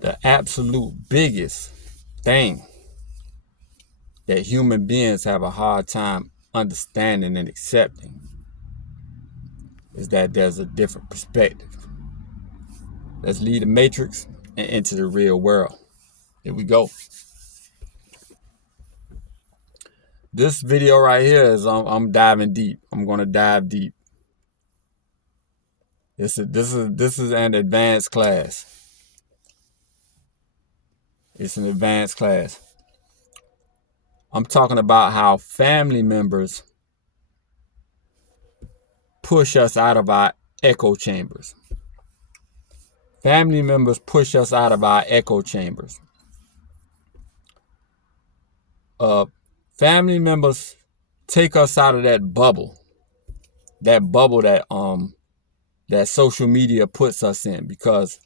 The absolute biggest thing that human beings have a hard time understanding and accepting is that there's a different perspective. Let's leave the matrix and into the real world. Here we go. This video right here is I'm diving deep. I'm gonna dive deep. This is an advanced class. It's an advanced class. I'm talking about how family members push us out of our echo chambers. Family members push us out of our echo chambers. Family members take us out of that bubble that social media puts us in, because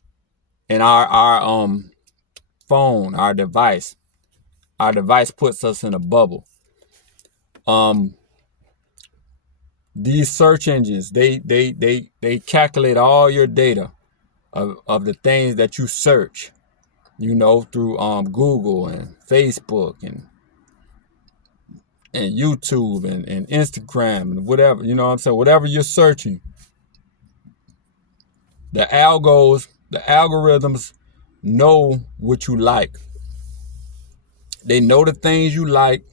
in our phone, our device puts us in a bubble. These search engines, they calculate all your data of the things that you search, through Google and Facebook and YouTube and Instagram and whatever, you know what I'm saying? Whatever you're searching, the algorithms know what you like. They know the things you like,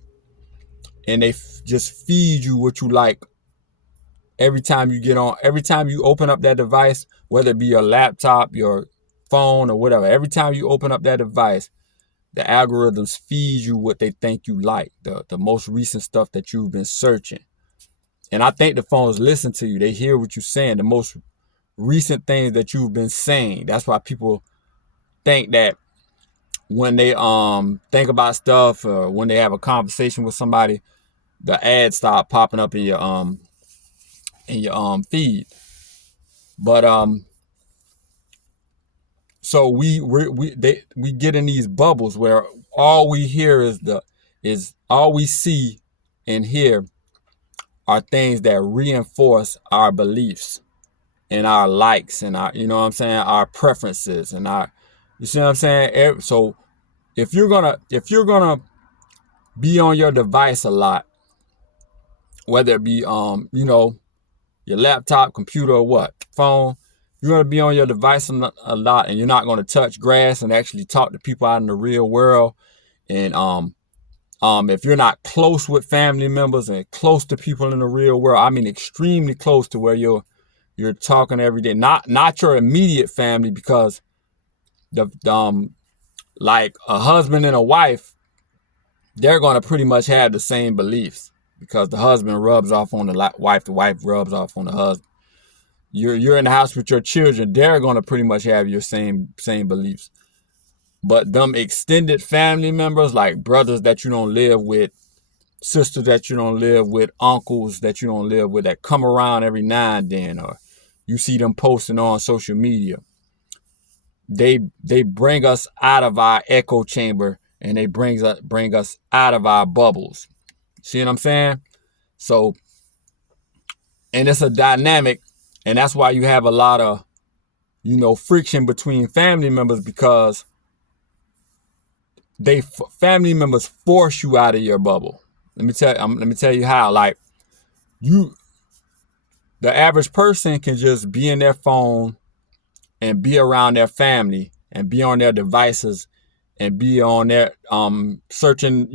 and they just feed you what you like every time you open up that device, whether it be your laptop, your phone, or whatever. Every time you open up that device, the algorithms feed you what they think you like, the most recent stuff that you've been searching. And I think the phones listen to you. They hear what you're saying, the most recent things that you've been saying. That's why people think that when they think about stuff, or when they have a conversation with somebody, the ads start popping up in your feed. But so we get in these bubbles where all we hear is all we see and hear are things that reinforce our beliefs and our likes and our, our preferences and our, you see what I'm saying? So if you're gonna be on your device a lot, whether it be your laptop, computer, or what, phone, you're gonna be on your device a lot, and you're not gonna touch grass and actually talk to people out in the real world. And if you're not close with family members and close to people in the real world, I mean extremely close to where you're talking every day, not your immediate family, because like a husband and a wife, they're gonna pretty much have the same beliefs, because the husband rubs off on the wife rubs off on the husband. You're in the house with your children, they're gonna pretty much have your same beliefs. But them extended family members, like brothers that you don't live with, sisters that you don't live with, uncles that you don't live with, that come around every now and then, or you see them posting on social media, they bring us out of our echo chamber, and they bring us out of our bubbles. See what I'm saying? So, and it's a dynamic, and that's why you have a lot of, friction between family members, because family members force you out of your bubble. Let me tell you how. Like, the average person can just be in their phone and be around their family and be on their devices and be on their searching,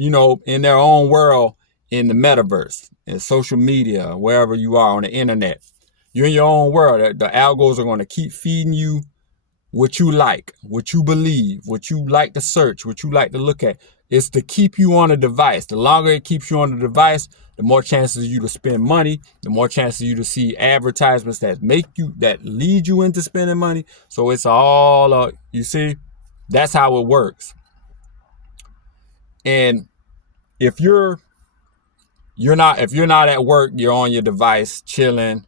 in their own world, in the metaverse, in social media, wherever you are on the internet. You're in your own world. The algos are going to keep feeding you what you like, what you believe, what you like to search, what you like to look at. It's to keep you on the device. The longer it keeps you on the device, the more chances of you to spend money, the more chances of you to see advertisements that lead you into spending money. So it's all, you see, that's how it works. And if you're not at work, you're on your device chilling,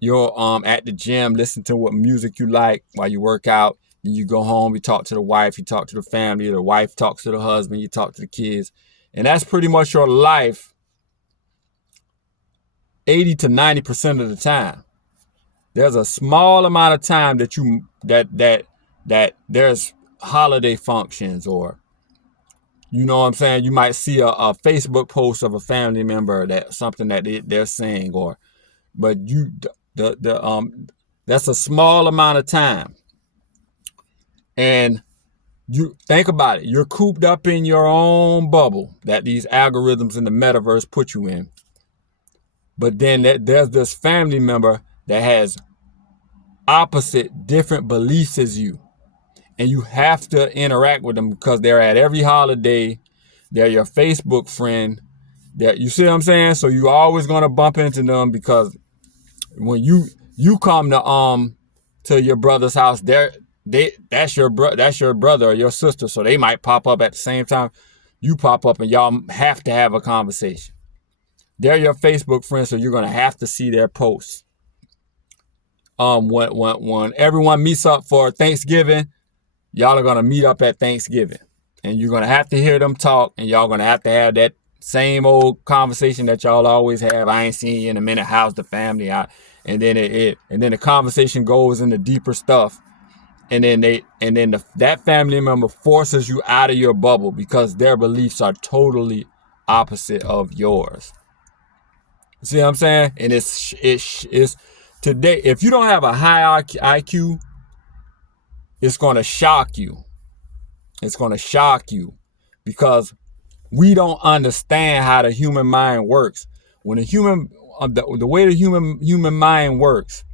you're at the gym, listen to what music you like while you work out. Then you go home, you talk to the wife, you talk to the family, the wife talks to the husband, you talk to the kids. And that's pretty much your life 80 to 90% of the time. There's a small amount of time that there's holiday functions, or you know what I'm saying, you might see a Facebook post of a family member that something that they're saying, or but that's a small amount of time. And you think about it, you're cooped up in your own bubble that these algorithms in the metaverse put you in. But then there's this family member that has opposite, different beliefs as you. And you have to interact with them because they're at every holiday. They're your Facebook friend. You see what I'm saying? So you're always gonna bump into them, because when you come to your brother's house, that's your brother or your sister. So they might pop up at the same time you pop up, and y'all have to have a conversation. They're your Facebook friends, so you're gonna have to see their posts. When everyone meets up for Thanksgiving, y'all are gonna meet up at Thanksgiving, and you're gonna have to hear them talk, and y'all gonna have to have that same old conversation that y'all always have. I ain't seen you in a minute. How's the family? And then the conversation goes into deeper stuff, and then that family member forces you out of your bubble because their beliefs are totally opposite of yours. See what I'm saying? And it's today. If you don't have a high IQ, it's gonna shock you. It's gonna shock you because we don't understand how the human mind works. When the way the human mind works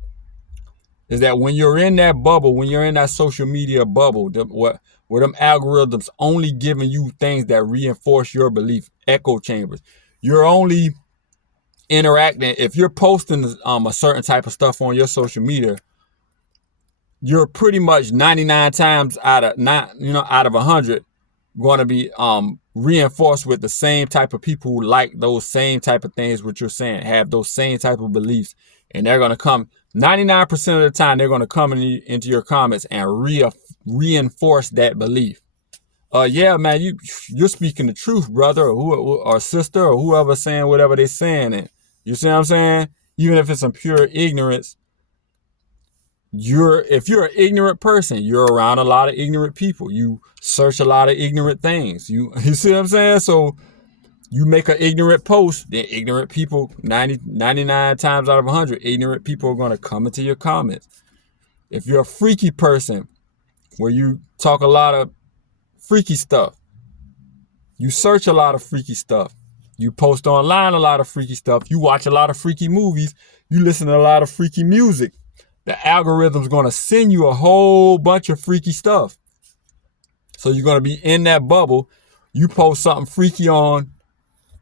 is that when you're in that bubble, when you're in that social media bubble, where them algorithms only giving you things that reinforce your belief, echo chambers, you're only interacting. If you're posting a certain type of stuff on your social media, you're pretty much 99 times out of 100 going to be reinforced with the same type of people who like those same type of things what you're saying, have those same type of beliefs, and they're going to come 99% of the time. They're going to come into your comments and reinforce that belief. Yeah, man, you're speaking the truth, brother, or sister, or whoever saying whatever they're saying. And you see what I'm saying? Even if it's some pure ignorance, if you're an ignorant person, you're around a lot of ignorant people. You search a lot of ignorant things. You see what I'm saying? So you make an ignorant post, then ignorant people, 99 times out of 100, ignorant people are going to come into your comments. If you're a freaky person, where you talk a lot of freaky stuff, you search a lot of freaky stuff, you post online a lot of freaky stuff, you watch a lot of freaky movies, you listen to a lot of freaky music, the algorithm's going to send you a whole bunch of freaky stuff. So you're going to be in that bubble. You post something freaky on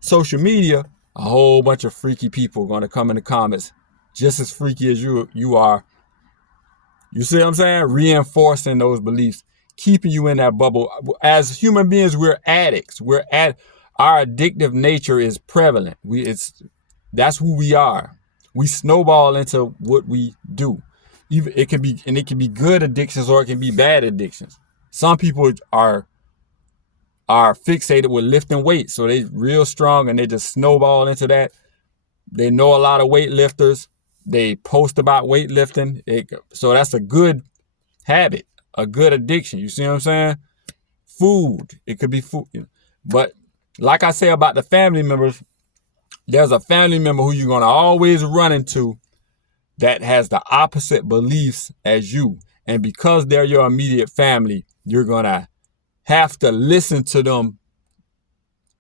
social media, a whole bunch of freaky people are going to come in the comments just as freaky as you are. You see what I'm saying? Reinforcing those beliefs, keeping you in that bubble. As human beings, we're addicts. Our addictive nature is prevalent. That's who we are. We snowball into what we do. It can be good addictions, or it can be bad addictions. Some people are fixated with lifting weights, so they real strong and they just snowball into that. They know a lot of weightlifters. They post about weightlifting. So that's a good habit, a good addiction. You see what I'm saying? Food. It could be food. But like I say about the family members, there's a family member who you're going to always run into that has the opposite beliefs as you. And because they're your immediate family, you're going to have to listen to them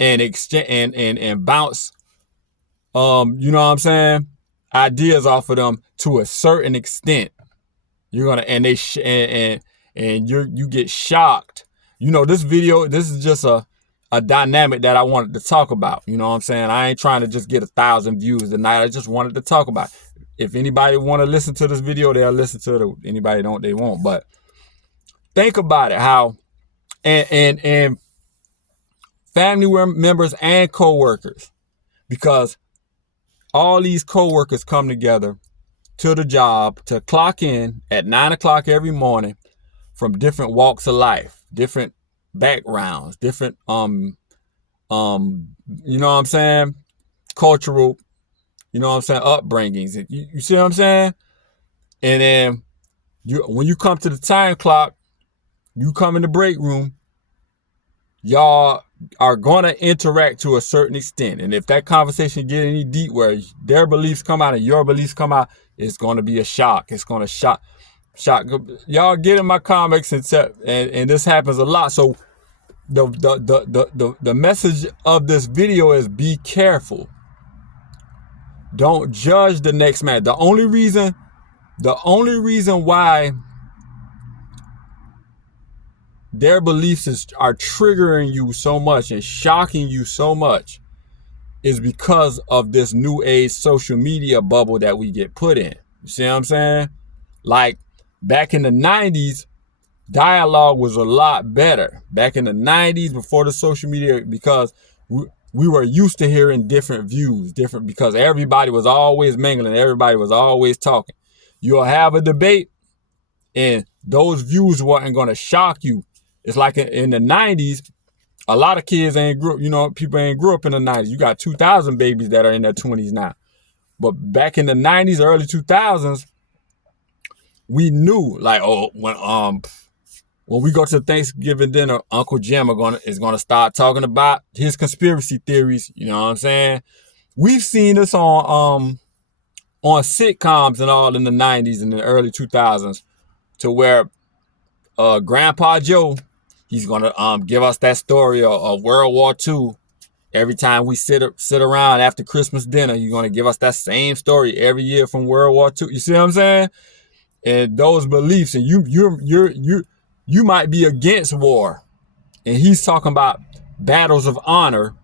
and exchange and bounce, you know what I'm saying, ideas off of them to a certain extent. You're gonna and you get shocked. This video, this is just a dynamic that I wanted to talk about. You know what I'm saying? I ain't trying to just get 1,000 views tonight. I just wanted to talk about it. If anybody want to listen to this video, they'll listen to it. Anybody don't, they won't. But think about it, how and family members and co-workers, because all these co-workers come together to the job to clock in at 9 o'clock every morning from different walks of life, different backgrounds, different you know what I'm saying, cultural, upbringings. You see what I'm saying? And then when you come to the time clock, you come in the break room, y'all are going to interact to a certain extent. And if that conversation get any deep where their beliefs come out and your beliefs come out, it's going to be a shock. It's going to shock. Y'all get in my comics and this happens a lot. So the message of this video is be careful. Don't judge the next man. The only reason why their beliefs are triggering you so much and shocking you so much is because of this new age social media bubble that we get put in. You see what I'm saying? Like back in the 90s, dialogue was a lot better. Back in the 90s, before the social media, because we were used to hearing different views, because everybody was always mingling, everybody was always talking. You'll have a debate and those views weren't going to shock you. It's like in the 90s, a lot of kids people ain't grew up in the 90s. You got 2000 babies that are in their 20s now. But back in the 90s, early 2000s, we knew like, when we go to Thanksgiving dinner, Uncle Jim is gonna start talking about his conspiracy theories. You know what I'm saying? We've seen this on sitcoms and all in the 90s and the early 2000s, to where Grandpa Joe, he's gonna give us that story of World War II. Every time we sit around after Christmas dinner, you're gonna give us that same story every year from World War II. You see what I'm saying? And those beliefs, and you might be against war, and he's talking about battles of honor,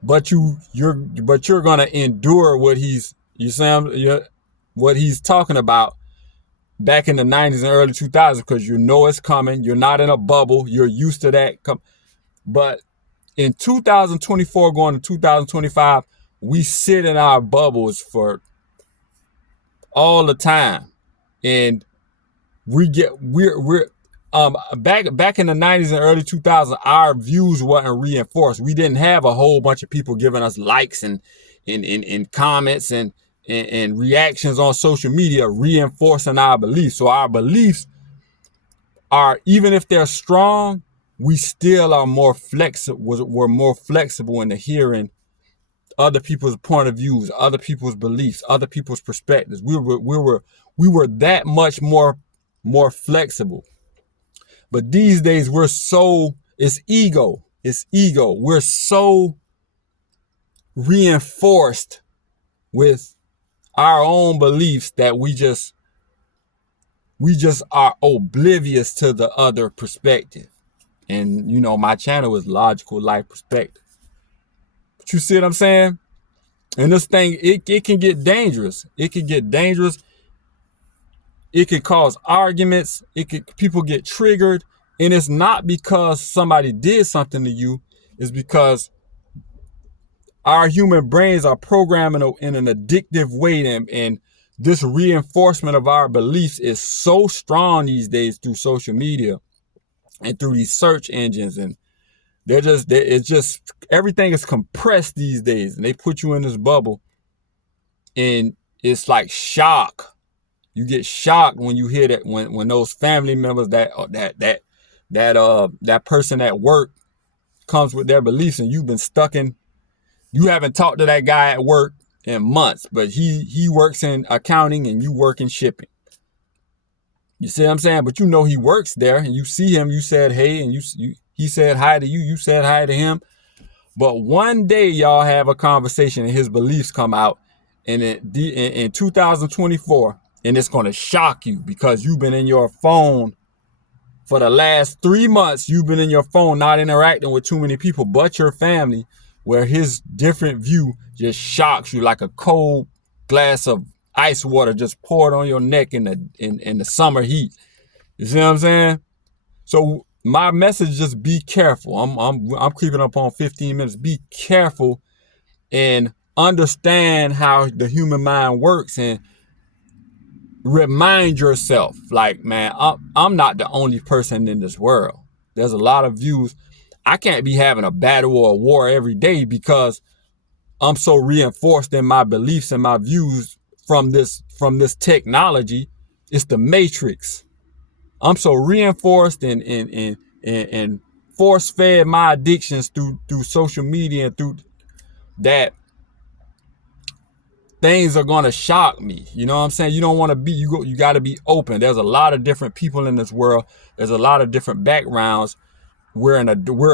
but you're gonna endure what he's talking about back in the 90s and early 2000s, because you know it's coming. You're not in a bubble. You're used to that. But in 2024 going to 2025, we sit in our bubbles for all the time, and we're back in the 90s and early 2000s, our views weren't reinforced. We didn't have a whole bunch of people giving us likes and comments and reactions on social media reinforcing our beliefs. So our beliefs are, even if they're strong, we still are more flexible. We're more flexible in the hearing other people's point of views, other people's beliefs, other people's perspectives. We were that much more flexible. But these days it's ego. We're so reinforced with our own beliefs that we just are oblivious to the other perspective. And my channel is Logical Life Perspective. But you see what I'm saying? And this thing, it can get dangerous. It could cause arguments. People get triggered. And it's not because somebody did something to you. It's because our human brains are programming in an addictive way. And this reinforcement of our beliefs is so strong these days through social media and through these search engines. And everything is compressed these days. And they put you in this bubble. And it's like shock. You get shocked when you hear that, when those family members, that person at work comes with their beliefs, and you've been you haven't talked to that guy at work in months, but he works in accounting and you work in shipping. You see what I'm saying? But he works there, and you see him, you said hey, and he said hi to you, you said hi to him. But one day y'all have a conversation and his beliefs come out, and in 2024, and it's going to shock you, because you've been in your phone for the last 3 months. You've been in your phone, not interacting with too many people but your family, where his different view just shocks you like a cold glass of ice water just poured on your neck in the summer heat. You see what I'm saying? So my message is just be careful. I'm creeping up on 15 minutes. Be careful and understand how the human mind works, and remind yourself, like, man, I'm not the only person in this world. There's a lot of views. I can't be having a battle or a war every day because I'm so reinforced in my beliefs and my views from this technology. It's the matrix. I'm so reinforced and force fed my addictions through social media and through that things are gonna shock me. You know what I'm saying? You don't want to be, you got to be open. There's a lot of different people in this world. There's a lot of different backgrounds. We're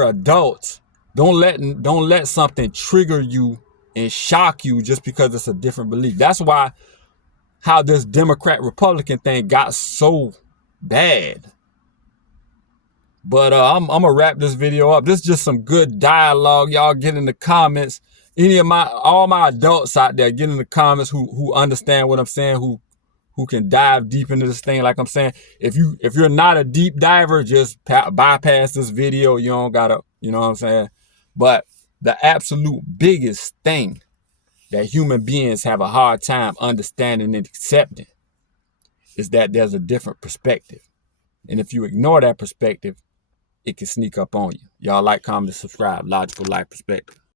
adults. Don't let something trigger you and shock you just because it's a different belief. That's why how this Democrat Republican thing got so bad. But I'm gonna wrap this video up. This is just some good dialogue. Y'all get in the comments. All my adults out there, get in the comments who understand what I'm saying, who can dive deep into this thing. Like I'm saying, if you're not a deep diver, just bypass this video. You don't gotta, you know what I'm saying. But the absolute biggest thing that human beings have a hard time understanding and accepting is that there's a different perspective. And if you ignore that perspective, it can sneak up on you. Y'all like, comment, and subscribe. Logical Life Perspective.